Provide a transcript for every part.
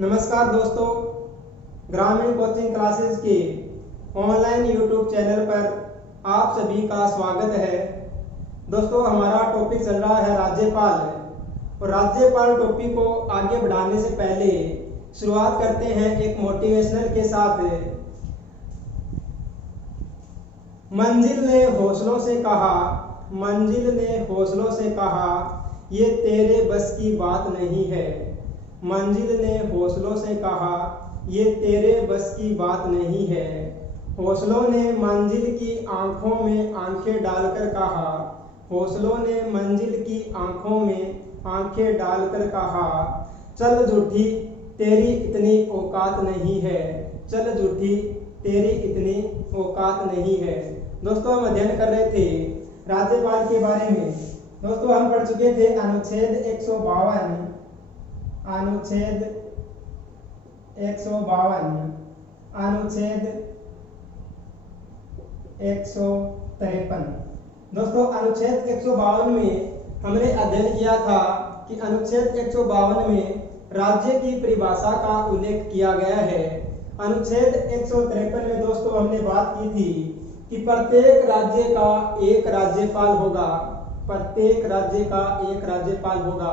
नमस्कार दोस्तों, ग्रामीण कोचिंग क्लासेस के ऑनलाइन यूट्यूब चैनल पर आप सभी का स्वागत है। दोस्तों, हमारा टॉपिक चल रहा है राज्यपाल और राज्यपाल टॉपिक को आगे बढ़ाने से पहले शुरुआत करते हैं एक मोटिवेशनल के साथ। मंजिल ने हौसलों से कहा, मंजिल ने हौसलों से कहा, ये तेरे बस की बात नहीं है। मंजिल ने हौसलों से कहा, ये तेरे बस की बात नहीं है। हौसलों ने मंजिल की आंखों में आंखें डालकर कहा, हौसलों ने मंजिल की आंखों में आंखें डालकर कहा, चल झूठी तेरी इतनी औकात नहीं है, चल झूठी तेरी इतनी औकात नहीं है। दोस्तों, हम अध्ययन कर रहे थे राज्यपाल के बारे में। दोस्तों, हम पढ़ चुके थे अनुच्छेद 152, अनुच्छेद 152, अनुच्छेद 153। दोस्तों, अनुच्छेद 152 में हमने अध्ययन किया था कि अनुच्छेद 152 में राज्य की परिभाषा का उल्लेख किया गया है। अनुच्छेद 153 में दोस्तों हमने बात की थी कि प्रत्येक राज्य का एक राज्यपाल होगा, प्रत्येक राज्य का एक राज्यपाल होगा।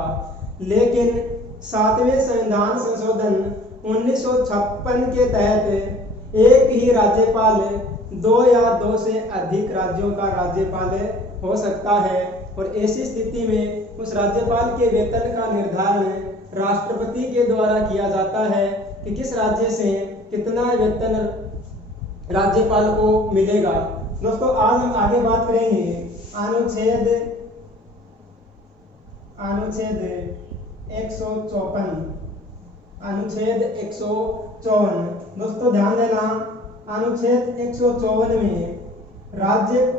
लेकिन 7वें संविधान संशोधन 1956 के तहत एक ही राज्यपाल 2 या 2 से अधिक राज्यों का राज्यपाल हो सकता है और ऐसी स्थिति में उस राज्यपाल के वेतन का निर्धारण राष्ट्रपति के द्वारा किया जाता है कि किस राज्य से कितना वेतन राज्यपाल को मिलेगा। दोस्तों, आज हम आगे बात करेंगे अनुच्छेद 154, अनुच्छेद 154। दोस्तों, ध्यान देना, अनुच्छेद 154 में राज्य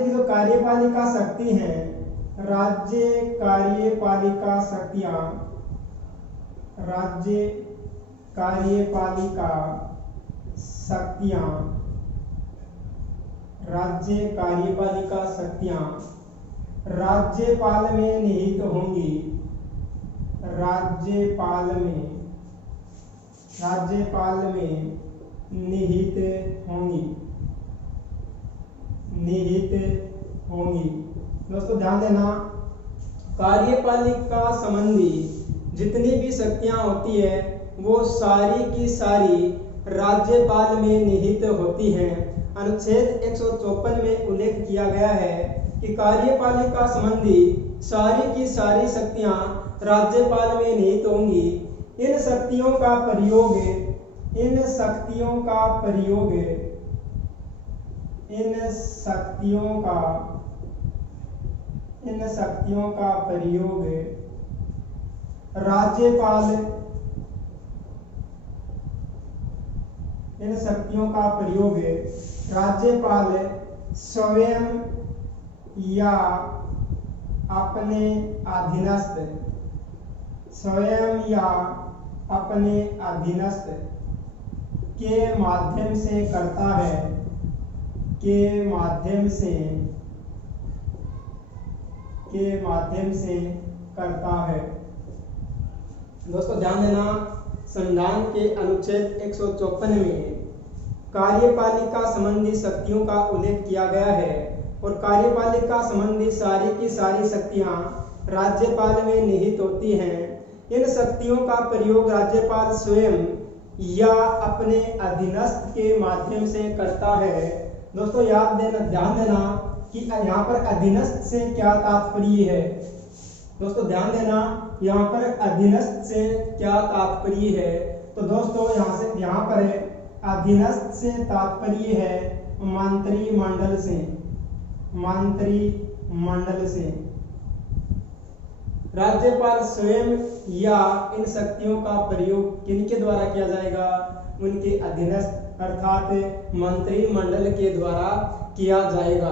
की जो कार्यपालिका शक्ति है, राज्य कार्यपालिका शक्तियां, राज्य कार्यपालिका शक्तियां, राज्य कार्यपालिका शक्तियां राज्यपाल में निहित होंगी, राज्यपाल में निहित होंगी, निहित होंगी। दोस्तों, ध्यान देना, कार्यपालिका संबंधी जितनी भी शक्तियां होती है वो सारी की सारी राज्यपाल में निहित होती हैं। अनुच्छेद 154 में उल्लेख किया गया है कि कार्यपालिका संबंधी सारी की सारी शक्तियां राज्यपाल में निहित होंगी। इन शक्तियों का प्रयोग, इन शक्तियों का प्रयोग, इन शक्तियों का प्रयोग राज्यपाल, इन शक्तियों का प्रयोग राज्यपाल स्वयं या अपने अधीनस्थ, स्वयं या अपने अधीनस्थ के माध्यम से करता है, के माध्यम से करता है। दोस्तों, ध्यान देना, संविधान के अनुच्छेद 154 में कार्यपालिका संबंधी शक्तियों का उल्लेख किया गया है और कार्यपालिका संबंधी सारी की सारी शक्तियां राज्यपाल में निहित होती हैं। इन शक्तियों का प्रयोग राज्यपाल स्वयं या अपने अधीनस्थ के माध्यम से करता है। दोस्तों, ध्यान देना कि यहाँ पर अधीनस्थ से क्या तात्पर्य है। दोस्तों, ध्यान देना, यहाँ पर अधीनस्थ से क्या तात्पर्य है। तो दोस्तों, यहाँ पर अधीनस्थ से तात्पर्य है मंत्रिमंडल से, मंत्रिमंडल से। राज्यपाल स्वयं या इन शक्तियों का प्रयोग किनके द्वारा किया जाएगा? उनके अधीनस्थ अर्थात मंत्रिमंडल के द्वारा किया जाएगा।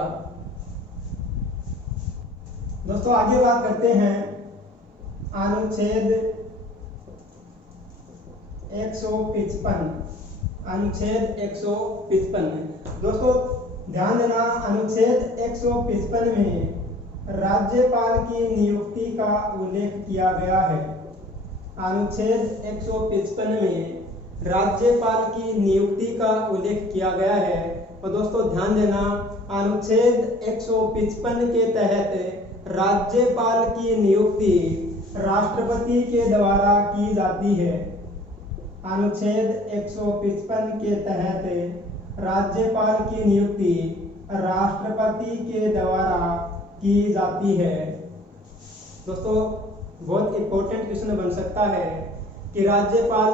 दोस्तों, आगे बात करते हैं अनुच्छेद 155, अनुच्छेद 155। दोस्तों, ध्यान देना, अनुच्छेद 155 में राज्यपाल की नियुक्ति का उल्लेख किया गया है। अनुच्छेद 155 में राज्यपाल की नियुक्ति का उल्लेख किया गया है। और दोस्तों ध्यान देना, अनुच्छेद 155 के तहत राज्यपाल की नियुक्ति राष्ट्रपति के द्वारा की जाती है। अनुच्छेद 155 के तहत राज्यपाल की नियुक्ति राष्ट्रपति के द्वारा की जाती है। दोस्तों बहुत इंपॉर्टेंट क्वेश्चन बन सकता है कि राज्यपाल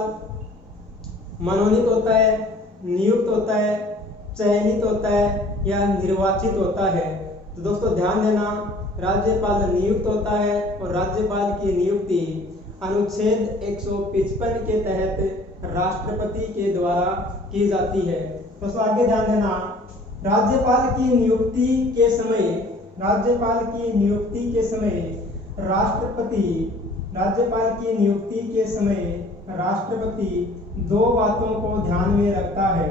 मनोनीत होता है, नियुक्त होता है, चयनित होता है या निर्वाचित होता है। तो दोस्तों ध्यान देना, राज्यपाल नियुक्त होता है और राज्यपाल की नियुक्ति अनुच्छेद 155 के तहत राष्ट्रपति के द्वारा की जाती है। दोस्तों आगे ध्यान देना, राज्यपाल की नियुक्ति के समय राष्ट्रपति दो बातों को ध्यान में रखता है।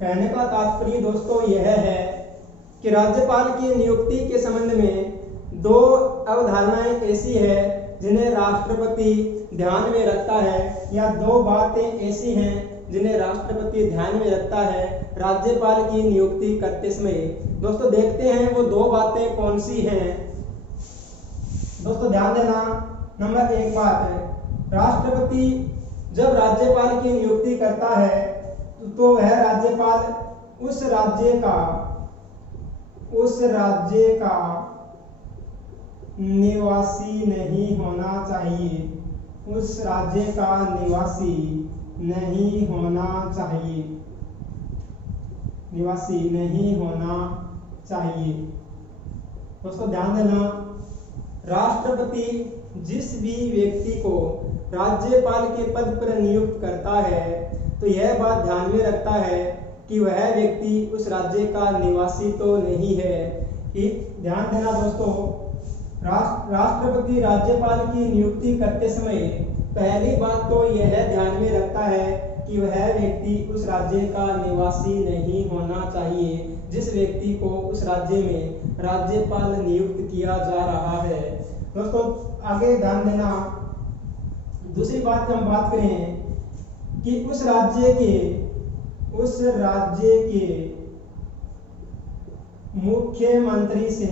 कहने का तात्पर्य दोस्तों यह है कि राज्यपाल की नियुक्ति के संबंध में दो अवधारणाएं ऐसी है जिन्हें राष्ट्रपति ध्यान में रखता है, या दो बातें ऐसी हैं जिन्हें राष्ट्रपति ध्यान में रखता है राज्यपाल की नियुक्ति करते समय। दोस्तों देखते हैं वो दो बातें कौन सी हैं। दोस्तों ध्यान देना, नंबर 1 बात है, राष्ट्रपति जब राज्यपाल की नियुक्ति करता है तो वह राज्यपाल उस राज्य का निवासी नहीं होना चाहिए। दोस्तों ध्यान देना, राष्ट्रपति जिस भी व्यक्ति को राज्यपाल के पद पर नियुक्त करता है तो यह बात ध्यान में रखता है कि वह व्यक्ति उस राज्य का निवासी तो नहीं है। ध्यान देना दोस्तों, राष्ट्रपति राज्यपाल की नियुक्ति करते समय पहली बात तो यह ध्यान में रखता है कि वह व्यक्ति उस राज्य का निवासी नहीं होना चाहिए जिस व्यक्ति को उस राज्य में राज्यपाल नियुक्त किया जा रहा है। दोस्तों आगे ध्यान देना, दूसरी बात हम बात करें कि उस राज्य के मुख्यमंत्री से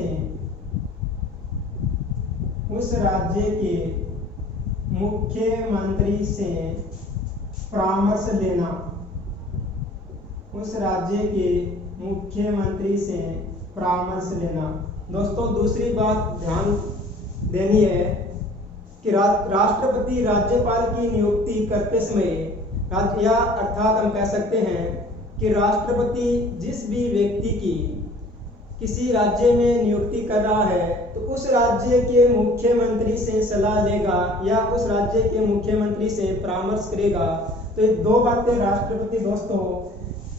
परामर्श लेना। दोस्तों दूसरी बात ध्यान देनी है कि राष्ट्रपति राज्यपाल की नियुक्ति करते समय या अर्थात हम कह सकते हैं कि राष्ट्रपति जिस भी व्यक्ति की किसी राज्य में नियुक्ति कर रहा है तो उस राज्य के मुख्यमंत्री से सलाह लेगा या उस राज्य के मुख्यमंत्री से परामर्श करेगा। तो ये दो बातें राष्ट्रपति दोस्तों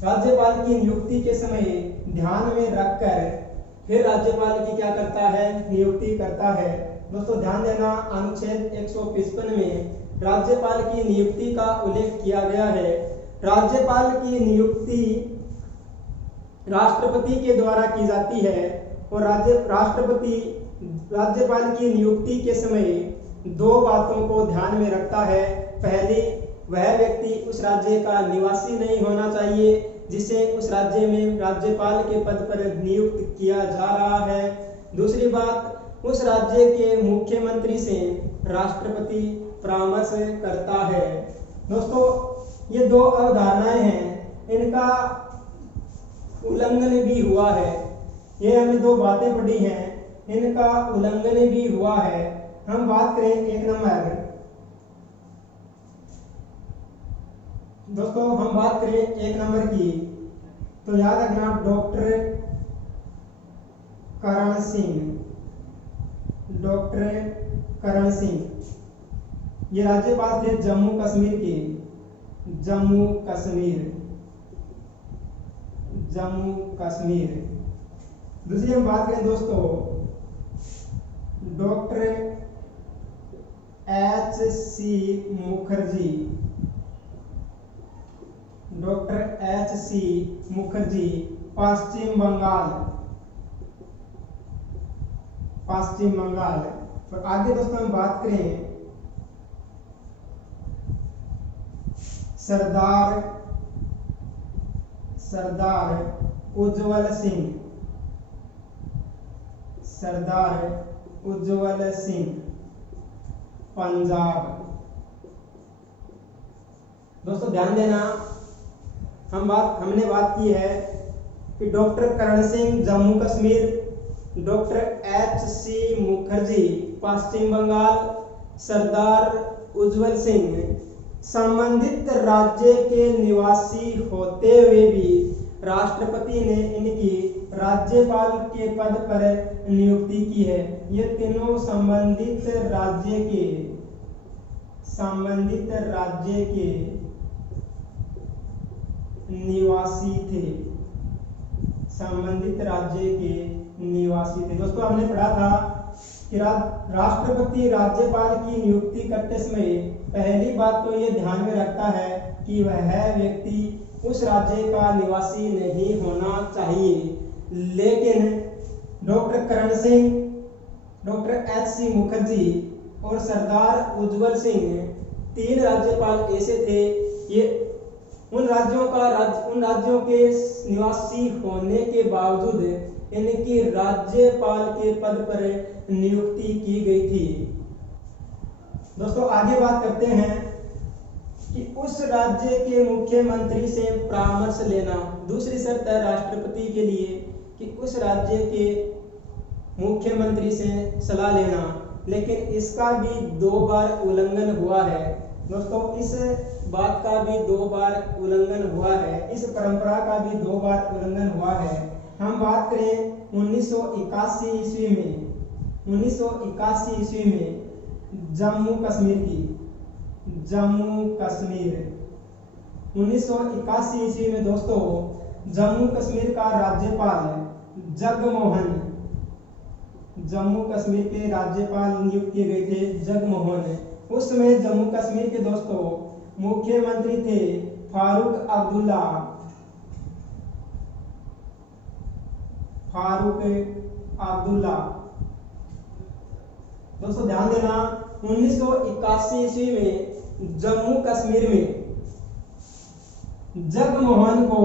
राज्यपाल की नियुक्ति के समय ध्यान में रखकर फिर राज्यपाल की क्या करता है, नियुक्ति करता है। दोस्तों ध्यान देना, अनुच्छेद 155 में राज्यपाल की नियुक्ति का उल्लेख किया गया है। राज्यपाल की नियुक्ति राष्ट्रपति के द्वारा की जाती है और राष्ट्रपति राज्यपाल की नियुक्ति के समय दो बातों को ध्यान में रखता है। पहली, वह व्यक्ति उस राज्य का निवासी नहीं होना चाहिए जिसे उस राज्य में राज्यपाल के पद पर नियुक्त किया जा रहा है। दूसरी बात, उस राज्य के मुख्यमंत्री से राष्ट्रपति परामर्श करता है। दोस्तों ये दो अवधारणाएं हैं, इनका उल्लंघन भी हुआ है। ये हमने दो बातें पढ़ी हैं, इनका उल्लंघन भी हुआ है। हम बात करें एक नंबर, दोस्तों हम बात करें एक नंबर की तो याद रखना डॉक्टर करण सिंह ये राज्यपाल थे जम्मू कश्मीर। दूसरी हम बात करें दोस्तों doctor H C Mukherjee doctor H.C. Mukherjee, Paschim Bengal. और आगे दोस्तों हम बात करें सरदार उज्जवल सिंह, पंजाब। दोस्तों ध्यान देना, हमने बात की है कि doctor Karan Singh Jammu Kashmir, doctor H.C. Mukherjee Paschim Bengal, सरदार उज्जवल सिंह संबंधित राज्य के निवासी होते हुए भी राष्ट्रपति ने इनकी राज्यपाल के पद पर नियुक्ति की है। ये तीनों संबंधित राज्य के निवासी थे। दोस्तों हमने पढ़ा था कि राष्ट्रपति राज्यपाल की नियुक्ति करते समय पहली बात तो ये ध्यान में रखता है कि वह व्यक्ति उस राज्य का निवासी नहीं होना चाहिए। लेकिन doctor Karan Singh, doctor H.C. Mukherjee और सरदार उज्जवल सिंह तीन राज्यपाल ऐसे थे, ये उन राज्यों के निवासी होने के बावजूद इनकी राज्यपाल के पद पर नियुक्ति की गई थी। दोस्तों आगे बात करते हैं कि उस राज्य के मुख्यमंत्री से परामर्श लेना। दूसरी शर्त है राष्ट्रपति के लिए कि उस राज्य के मुख्यमंत्री से सलाह लेना, लेकिन इसका भी 2 बार उल्लंघन हुआ है। दोस्तों इस बात का भी 2 बार उल्लंघन हुआ है, इस परंपरा का भी 2 बार उल्लंघन हुआ है। हम बात करें 1981 ईस्वी में, 1981 ईस्वी में जम्मू कश्मीर 1981 ईस्वी में दोस्तों जम्मू कश्मीर का राज्यपाल जम्मू कश्मीर के राज्यपाल नियुक्त किए गए थे जगमोहन। उस समय जम्मू कश्मीर के दोस्तों मुख्यमंत्री थे फारूक अब्दुल्ला। दोस्तों ध्यान देना, 1981 ईस्वी में जम्मू कश्मीर में जगमोहन को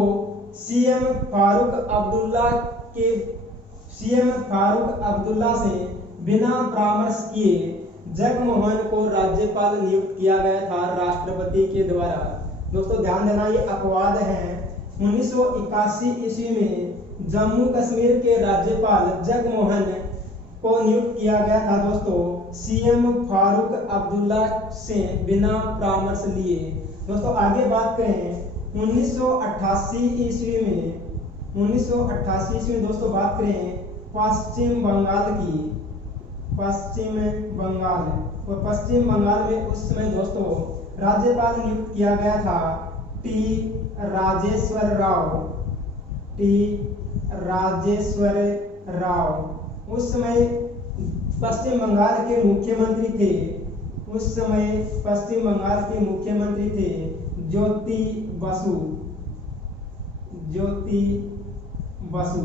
सीएम फारूक अब्दुल्ला से बिना परामर्श किए जगमोहन को राज्यपाल नियुक्त किया गया था राष्ट्रपति के द्वारा। दोस्तों ध्यान देना, ये अपवाद है। 1981 ईस्वी में जम्मू कश्मीर के राज्यपाल जगमोहन को नियुक्त किया गया था दोस्तों सीएम फारूक अब्दुल्ला से बिना परामर्श लिए। दोस्तों आगे बात करें 1988 ईस्वी में दोस्तों बात करें पश्चिम बंगाल में उस समय दोस्तों राज्यपाल नियुक्त किया गया था टी राजेश्वर राव। उस समय पश्चिम बंगाल के मुख्यमंत्री थे ज्योति बसु।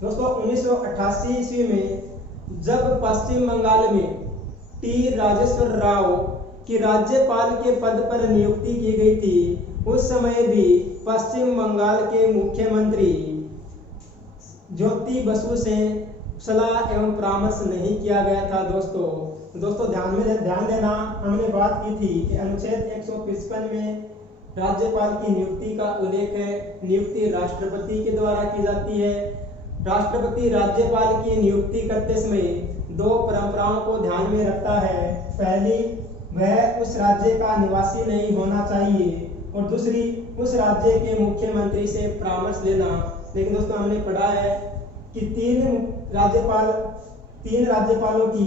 दोस्तों 1988 ईस्वी में जब पश्चिम बंगाल में टी राजेश्वर राव की राज्यपाल के पद पर नियुक्ति की गई थी, उस समय भी पश्चिम बंगाल के मुख्यमंत्री ज्योति बसु से सलाह एवं परामर्श नहीं किया गया था। दोस्तों ध्यान देना, हमने बात की थी कि अनुच्छेद 155 में राज्यपाल की नियुक्ति का उल्लेख है। नियुक्ति राष्ट्रपति के द्वारा की जाती है। राष्ट्रपति राज्यपाल की नियुक्ति करते समय 2 परंपराओं को ध्यान में रखता है। पहली, वह उस राज्य का निवासी नहीं होना चाहिए, और दूसरी, उस राज्य के मुख्यमंत्री से परामर्श लेना। लेकिन दोस्तों हमने पढ़ा है कि 3 राज्यपालों की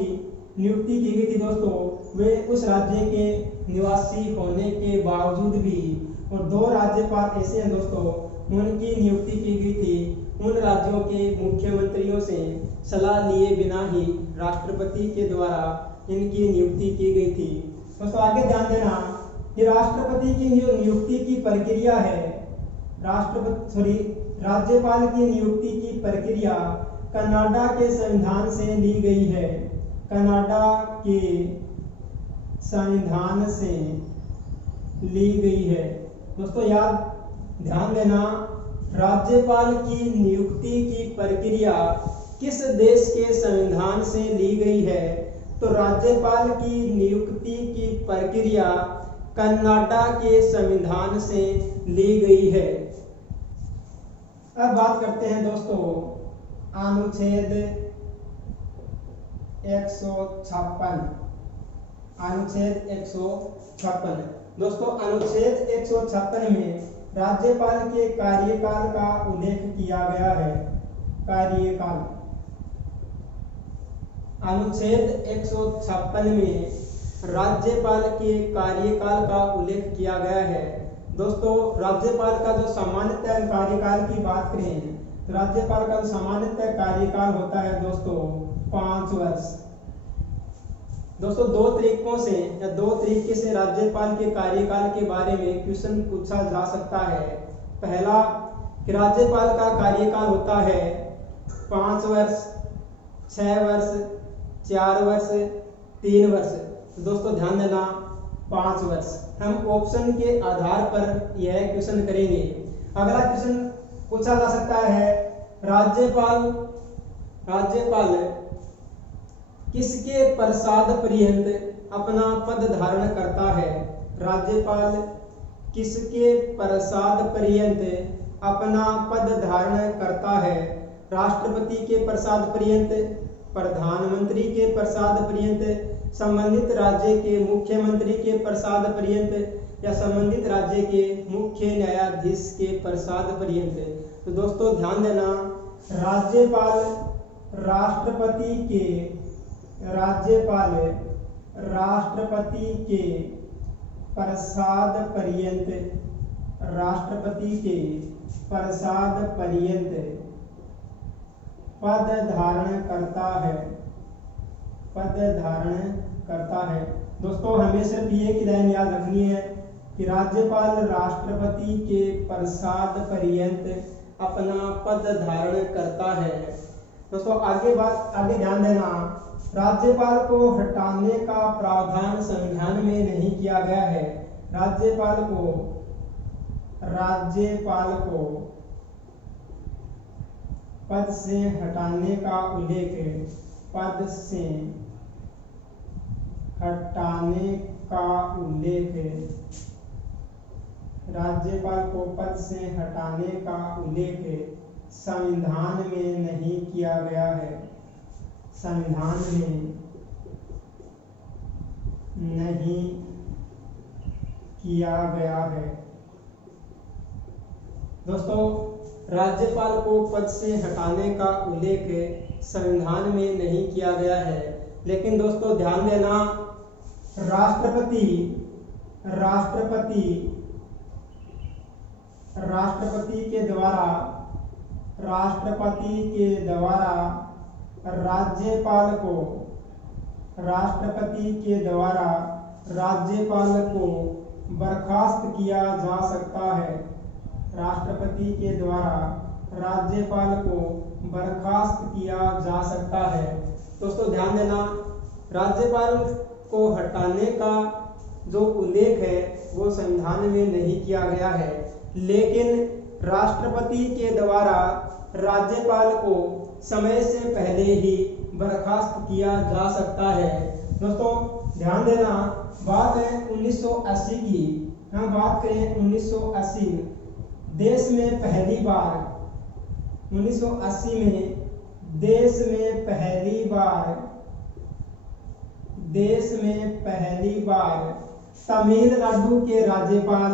नियुक्ति की गई थी दोस्तों, वे उस राज्य के निवासी होने के बावजूद भी, और 2 राज्यपाल ऐसे हैं दोस्तों उनकी नियुक्ति की गई थी उन राज्यों के मुख्यमंत्रियों से सलाह लिए बिना ही राष्ट्रपति के द्वारा इनकी नियुक्ति की गई थी। दोस्तों आगे ध्यान देना, ये राष्ट्रपति की नियुक्ति की प्रक्रिया है, राज्यपाल की नियुक्ति की प्रक्रिया कनाडा के संविधान से ली गई है। कनाडा के संविधान से ली गई है। दोस्तों ध्यान देना, राज्यपाल की नियुक्ति की प्रक्रिया किस देश के संविधान से ली गई है? तो राज्यपाल की नियुक्ति की प्रक्रिया कनाडा के संविधान से ली गई है। अब बात करते हैं दोस्तों अनुच्छेद 156। अनुच्छेद 156। दोस्तों अनुच्छेद 156 में राज्यपाल के कार्यकाल का उल्लेख किया गया है। कार्यकाल, अनुच्छेद 156 में राज्यपाल के कार्यकाल का उल्लेख किया गया है। दोस्तों राज्यपाल का जो सामान्यतः कार्यकाल की बात करें तो राज्यपाल का जो सामान्यतः कार्यकाल होता है दोस्तों 5 वर्ष। दोस्तों दो तरीके से राज्यपाल के कार्यकाल के बारे में क्वेश्चन पूछा जा सकता है। पहला कि राज्यपाल का कार्यकाल होता है 5 वर्ष, 6 वर्ष, 4 वर्ष, 3 वर्ष। तो दोस्तों ध्यान देना 5 वर्ष। हम ऑप्शन के आधार पर यह क्वेश्चन करेंगे। अगला क्वेश्चन पूछा जा सकता है राज्यपाल किसके प्रसाद पर्यंत अपना पद धारण करता है? राज्यपाल किसके प्रसाद पर्यंत अपना पद धारण करता है? राष्ट्रपति के प्रसाद पर्यंत, प्रधानमंत्री के प्रसाद पर्यंत, संबंधित राज्य के मुख्यमंत्री के प्रसाद पर्यंत या संबंधित राज्य के मुख्य न्यायाधीश के प्रसाद पर्यंत। तो दोस्तों ध्यान देना, राज्यपाल राष्ट्रपति के प्रसाद पर्यंत, राष्ट्रपति के प्रसाद पर्यंत पद धारण करता है। पद धारण करता है। दोस्तों हमें सिर्फ ये की लाइन याद रखनी है कि राज्यपाल राष्ट्रपति के प्रसाद पर्यंत अपना पद धारण करता है। दोस्तों आगे ध्यान देना, राज्यपाल को हटाने का प्रावधान संविधान में नहीं किया गया है। राज्यपाल को पद से हटाने का उल्लेख, पद से हटाने का उल्लेख, राज्यपाल को पद से हटाने का उल्लेख संविधान में नहीं किया गया है। संविधान में नहीं किया गया है। दोस्तों राज्यपाल को पद से हटाने का उल्लेख संविधान में नहीं किया गया है। लेकिन दोस्तों ध्यान देना, राष्ट्रपति के द्वारा राज्यपाल को बर्खास्त किया जा सकता है। राष्ट्रपति के द्वारा राज्यपाल को बर्खास्त किया जा सकता है। दोस्तों ध्यान देना, राज्यपाल को हटाने का जो उल्लेख है वो संविधान में नहीं किया गया है, लेकिन राष्ट्रपति के द्वारा राज्यपाल को समय से पहले ही बर्खास्त किया जा सकता है। दोस्तों ध्यान देना, बात है 1980 की। हम बात करें 1980 देश में पहली बार 1980 में देश में पहली बार तमिलनाडु के राज्यपाल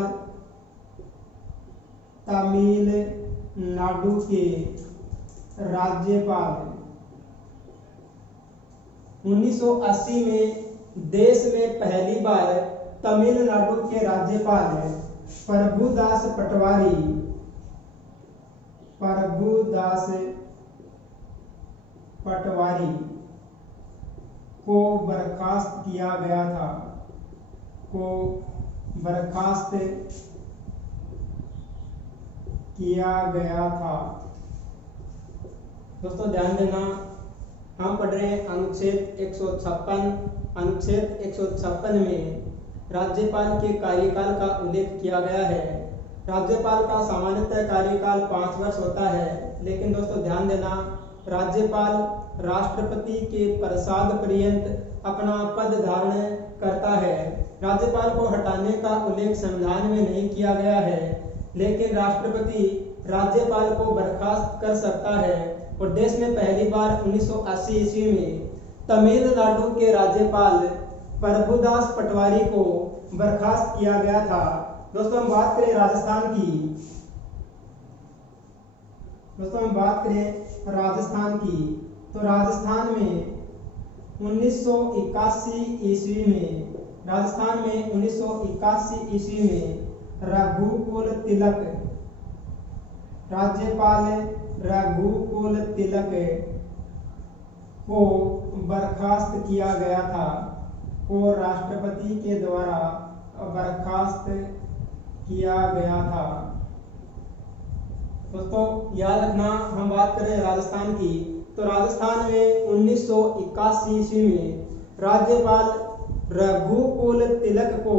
1980 में देश में पहली बार तमिलनाडु के राज्यपाल प्रभुदास पटवारी को बर्खास्त किया गया था। बर्खास्त किया गया था। दोस्तों ध्यान देना, हम पढ़ रहे हैं अनुच्छेद 156। अनुच्छेद 156 में राज्यपाल के कार्यकाल का उल्लेख किया गया है। राज्यपाल का सामान्यतः कार्यकाल 5 वर्ष होता है, लेकिन दोस्तों ध्यान देना, राज्यपाल राष्ट्रपति के प्रसाद पर्यंत अपना पद धारण करता है। राज्यपाल को हटाने का उल्लेख संविधान में नहीं किया गया है, लेकिन राष्ट्रपति राज्यपाल को बर्खास्त कर सकता है। और देश में पहली बार 1980 ईस्वी में तमिलनाडु के राज्यपाल प्रभुदास पटवारी को बर्खास्त किया गया था। दोस्तों हम बात करें राजस्थान की। तो राजस्थान में 1981 ईस्वी में राज्यपाल रघुकुल तिलक को बर्खास्त किया गया था, को राष्ट्रपति के द्वारा बर्खास्त किया गया था। दोस्तों याद रखना, हम बात करें राजस्थान की, तो राजस्थान में 1981 ईस्वी में राज्यपाल रघुकुल तिलक को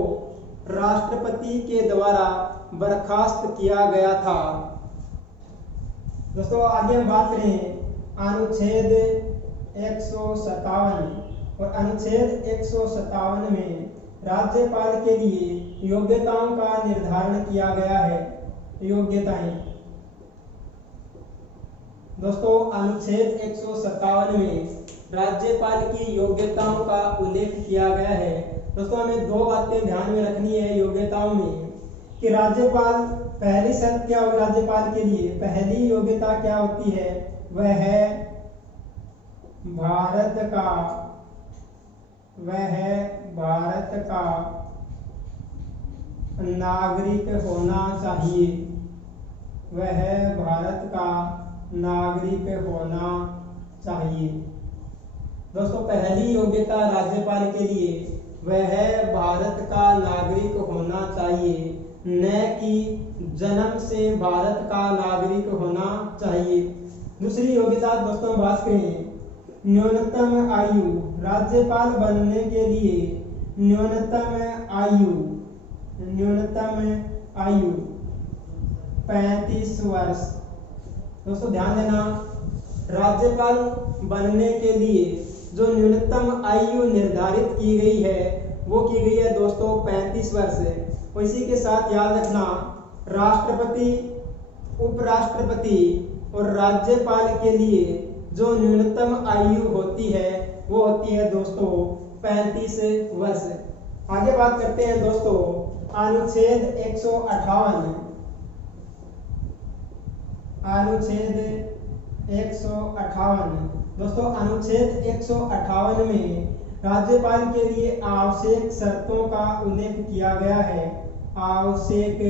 राष्ट्रपति के द्वारा बर्खास्त किया गया था। दोस्तों आगे हम बात करें अनुच्छेद 157। और अनुच्छेद 157 में राज्यपाल के लिए योग्यताओं का निर्धारण किया गया है। योग्यताएं, दोस्तों अनुच्छेद 157 में राज्यपाल की योग्यताओं का उल्लेख किया गया है। दोस्तों हमें दो बातें ध्यान में रखनी है योग्यताओं में, कि राज्यपाल, पहली शर्त क्या होगी राज्यपाल के लिए, पहली योग्यता क्या होती है, वह है भारत का नागरिक होना चाहिए। वह भारत का नागरिक होना चाहिए। दोस्तों पहली योग्यता राज्यपाल के लिए वह भारत का नागरिक होना चाहिए, न कि जन्म से भारत का नागरिक होना चाहिए। दूसरी योग्यता दोस्तों बात करें, न्यूनतम आयु, राज्यपाल बनने के लिए न्यूनतम आयु 35 वर्ष। दोस्तों ध्यान देना, राज्यपाल बनने के लिए जो न्यूनतम आयु निर्धारित की गई है वो की गई है दोस्तों 35 वर्ष। और इसी के साथ याद रखना, राष्ट्रपति, उपराष्ट्रपति और राज्यपाल के लिए जो न्यूनतम आयु होती है वो होती है दोस्तों 35 वर्ष। आगे बात करते हैं दोस्तों अनुच्छेद 158। अनुच्छेद 158 दोस्तों अनुच्छेद 158 में राज्यपाल के लिए आवश्यक शर्तों का उल्लेख किया गया है। आवश्यक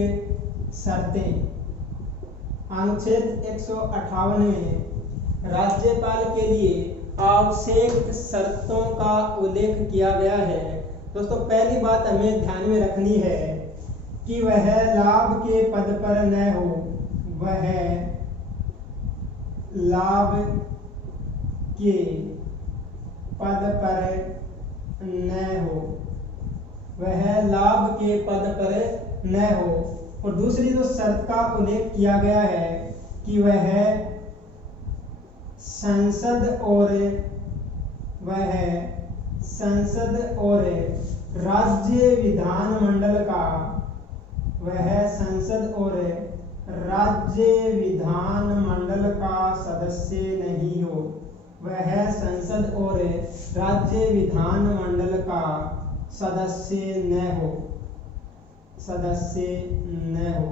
शर्तें, अनुच्छेद 158 में राज्यपाल के लिए आवश्यक शर्तों का उल्लेख किया गया है। दोस्तों पहली बात हमें ध्यान में रखनी है कि वह लाभ के पद पर न हो। वह लाभ के पद पर न हो। वह लाभ के पद पर न हो। और दूसरी जो शर्त का उल्लेख किया गया है कि वह संसद और राज्य विधानमंडल का, वह संसद और राज्य विधानमंडल का सदस्य नहीं हो। वह संसद और राज्य विधानमंडल का सदस्य न हो।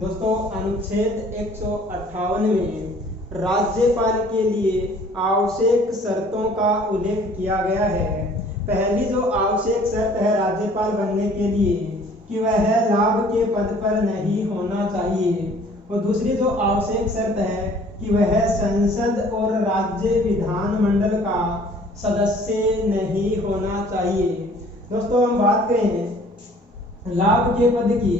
दोस्तों अनुच्छेद 158 में राज्यपाल के लिए आवश्यक शर्तों का उल्लेख किया गया है। पहली जो आवश्यक शर्त है राज्यपाल बनने के लिए कि वह लाभ के पद पर नहीं होना चाहिए। और दूसरी जो आवश्यक शर्त है कि वह संसद और राज्य विधानमंडल का सदस्य नहीं होना चाहिए। दोस्तों हम बात करें लाभ के पद की,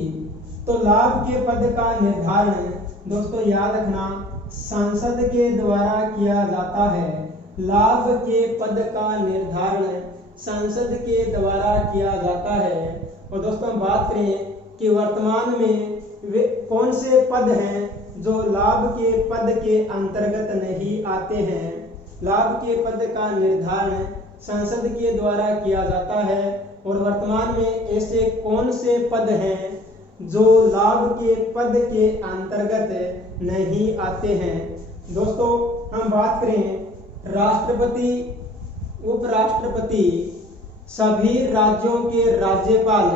तो लाभ के पद का निर्धारण दोस्तों याद रखना संसद के द्वारा किया जाता है। लाभ के पद का निर्धारण संसद के द्वारा किया जाता है। और दोस्तों हम बात करें कि वर्तमान में वे कौन से पद हैं जो लाभ के पद के अंतर्गत नहीं आते हैं। लाभ के पद का निर्धारण संसद के द्वारा किया जाता है और वर्तमान में ऐसे कौन से पद हैं जो लाभ के पद के अंतर्गत नहीं आते हैं। दोस्तों हम बात करें राष्ट्रपति, उपराष्ट्रपति, सभी राज्यों के राज्यपाल,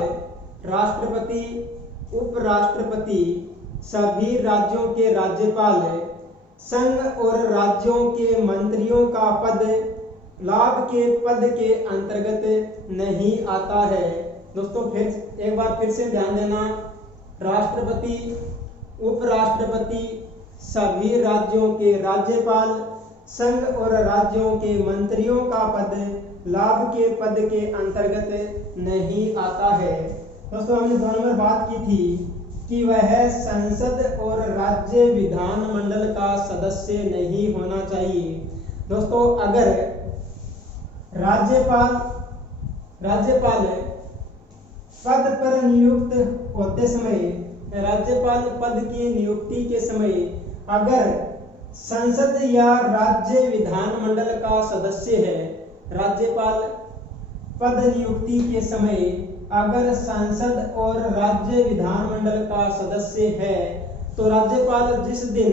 राष्ट्रपति, उपराष्ट्रपति, सभी राज्यों के राज्यपाल, संघ और राज्यों के मंत्रियों का पद लाभ के पद के अंतर्गत नहीं आता है। दोस्तों फिर एक बार फिर से ध्यान देना, राष्ट्रपति, उपराष्ट्रपति, सभी राज्यों के राज्यपाल, संघ और राज्यों के मंत्रियों का पद लाभ के पद के अंतर्गत नहीं आता है। दोस्तों हमने 2 नंबर बात की थी कि वह संसद और राज्य विधानमंडल का सदस्य नहीं होना चाहिए। दोस्तों अगर राज्यपाल पद पर नियुक्त होते समय, राज्यपाल पद की नियुक्ति के समय अगर संसद या राज्य विधानमंडल का सदस्य है, राज्यपाल पद नियुक्ति के समय अगर संसद और राज्य विधानमंडल का सदस्य है तो राज्यपाल जिस दिन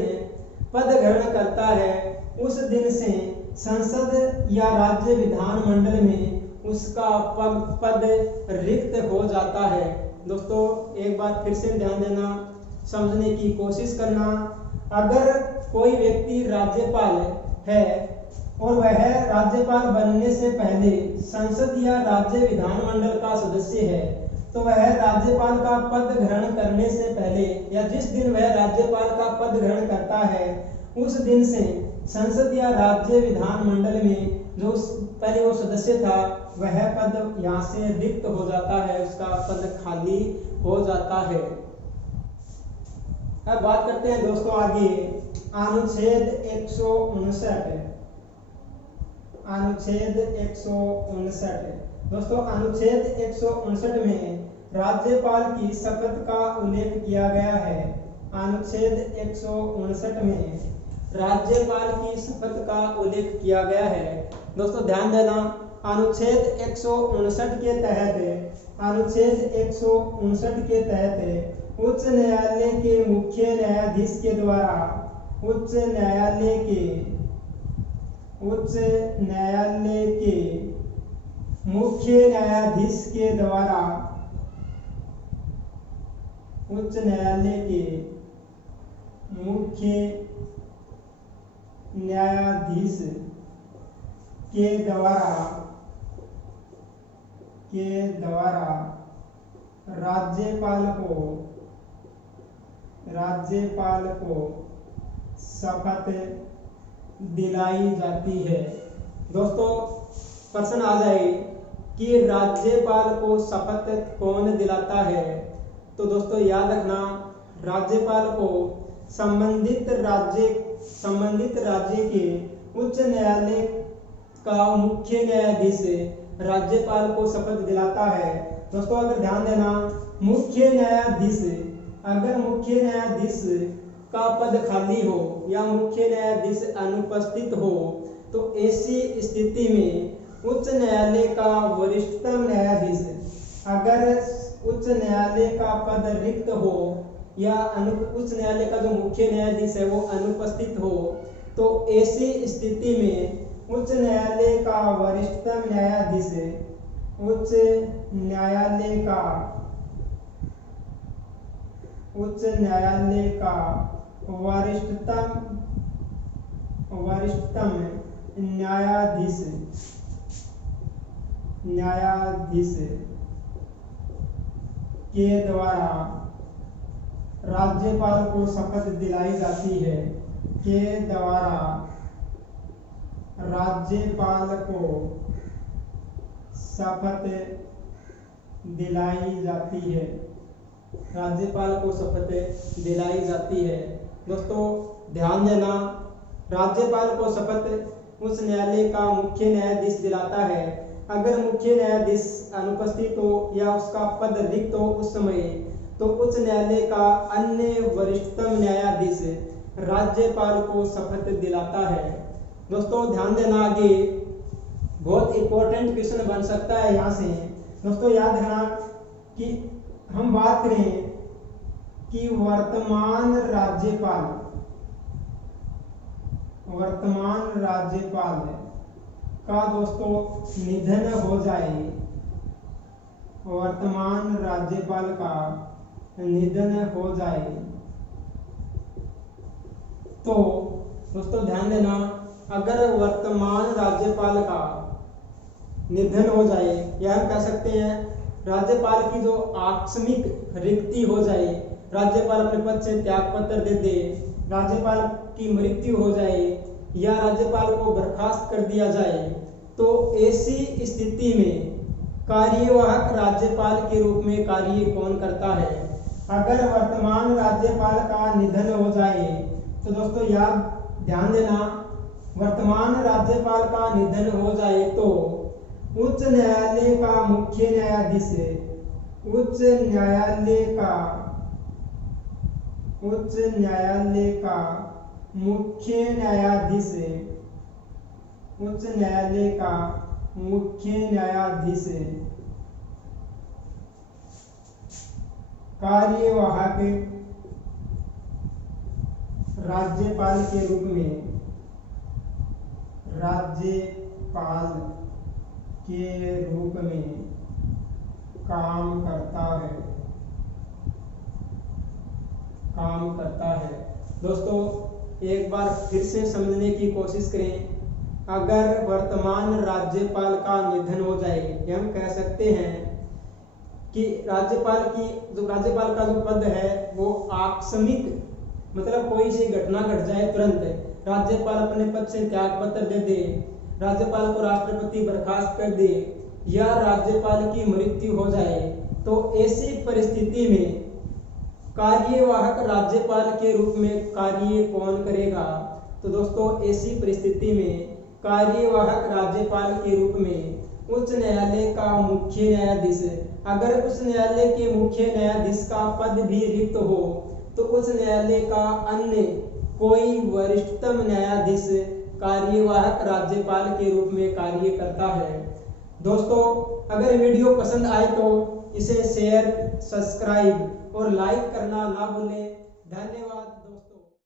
पद ग्रहण करता है उस दिन से संसद या राज्य विधानमंडल में उसका पद रिक्त हो जाता है। दोस्तों एक बार फिर से ध्यान देना, समझने की कोशिश करना। अगर कोई व्यक्ति राज्यपाल है और वह राज्यपाल बनने से पहले संसद या राज्य विधानमंडल का सदस्य है तो वह राज्यपाल का पद ग्रहण करने से पहले या जिस दिन वह राज्यपाल का पद ग्रहण करता है उस दिन से संसद या राज्य विधानमंडल में जो पहले वो सदस्य था वह पद यहाँ से रिक्त हो जाता है, उसका पद खाली हो जाता है। अब बात करते हैं दोस्तों आगे अनुच्छेद 159। अनुच्छेद 159 दोस्तों अनुच्छेद 159 में राज्यपाल की शपथ का उल्लेख किया गया है। अनुच्छेद 159 में राज्यपाल की शपथ का उल्लेख किया गया है। दोस्तों ध्यान देना, अनुच्छेद 159 के तहत, अनुच्छेद 159 के तहत उच्च न्यायालय के मुख्य न्यायाधीश के द्वारा उच्च न्यायालय के मुख्य न्यायाधीश के द्वारा उच्च न्यायालय के मुख्य न्यायाधीश के द्वारा राज्यपाल को शपथ दिलाई जाती है। दोस्तों प्रश्न आ जाए कि राज्यपाल को शपथ कौन दिलाता है, तो दोस्तों याद रखना राज्यपाल को संबंधित राज्य के उच्च न्यायालय का मुख्य न्यायाधीश राज्यपाल को शपथ दिलाता है। दोस्तों अगर ध्यान देना, अगर मुख्य न्यायाधीश का पद खाली हो या मुख्य न्यायाधीश अनुपस्थित हो तो ऐसी स्थिति में उच्च न्यायालय का वरिष्ठतम न्यायाधीश, अगर उच्च न्यायालय का पद रिक्त हो या उच्च न्यायालय का जो मुख्य न्यायाधीश है वो अनुपस्थित हो तो ऐसी स्थिति में उच्च न्यायालय का वरिष्ठतम न्यायाधीश उच्च न्यायालय का वरिष्ठतम न्यायाधीश के द्वारा राज्यपाल को शपथ दिलाई जाती है, के द्वारा राज्यपाल को शपथ दिलाई जाती है। राज्यपाल को शपथ दिलाई जाती है। दोस्तों ध्यान देना, राज्यपाल को शपथ उस न्यायालय का मुख्य न्यायाधीश दिलाता है। अगर मुख्य न्यायाधीश अनुपस्थित हो या उसका पद रिक्त हो उस समय, तो उच्च न्यायालय का अन्य वरिष्ठतम न्यायाधीश राज्यपाल को शपथ दिलाता है। दोस्तों ध्यान देना, आगे बहुत इंपॉर्टेंट क्वेश्चन बन सकता है यहाँ से। दोस्तों याद रखना कि हम बात करें कि वर्तमान राज्यपाल का दोस्तों निधन हो जाए, वर्तमान राज्यपाल का निधन हो जाए, तो दोस्तों ध्यान देना, अगर वर्तमान राज्यपाल का निधन हो जाए या हम कह सकते हैं राज्यपाल की जो आकस्मिक रिक्ति हो जाए, राज्यपाल अपने पद से त्याग पत्र दे दे, राज्यपाल की मृत्यु हो जाए या राज्यपाल को बर्खास्त कर दिया जाए, तो ऐसी स्थिति में कार्यवाहक राज्यपाल के रूप में कार्य कौन करता है? अगर वर्तमान राज्यपाल का निधन हो जाए तो दोस्तों याद ध्यान देना, वर्तमान राज्यपाल का निधन हो जाए तो उच्च न्यायालय का मुख्य न्यायाधीश कार्यवाहक राज्यपाल के रूप में काम करता है। दोस्तों एक बार फिर से समझने की कोशिश करें। अगर वर्तमान राज्यपाल का निधन हो जाए, हम कह सकते हैं कि राज्यपाल का जो पद है वो आकस्मिक, मतलब कोई सी घटना घट जाए तुरंत राज्यपाल अपने पद से त्याग पत्र दे दे, राज्यपाल को राष्ट्रपति बर्खास्त कर दे या राज्यपाल की मृत्यु हो जाए, तो ऐसी परिस्थिति में कार्यवाहक राज्यपाल के रूप में कार्य कौन करेगा? तो दोस्तों ऐसी परिस्थिति में कार्यवाहक राज्यपाल के रूप में उच्च न्यायालय का मुख्य न्यायाधीश, अगर उस न्यायालय के मुख्य न्यायाधीश का पद भी रिक्त हो तो उस न्यायालय का अन्य कोई वरिष्ठतम न्यायाधीश कार्यवाहक राज्यपाल के रूप में कार्य करता है। दोस्तों अगर वीडियो पसंद आए तो इसे शेयर, सब्सक्राइब और लाइक करना ना भूलें। धन्यवाद।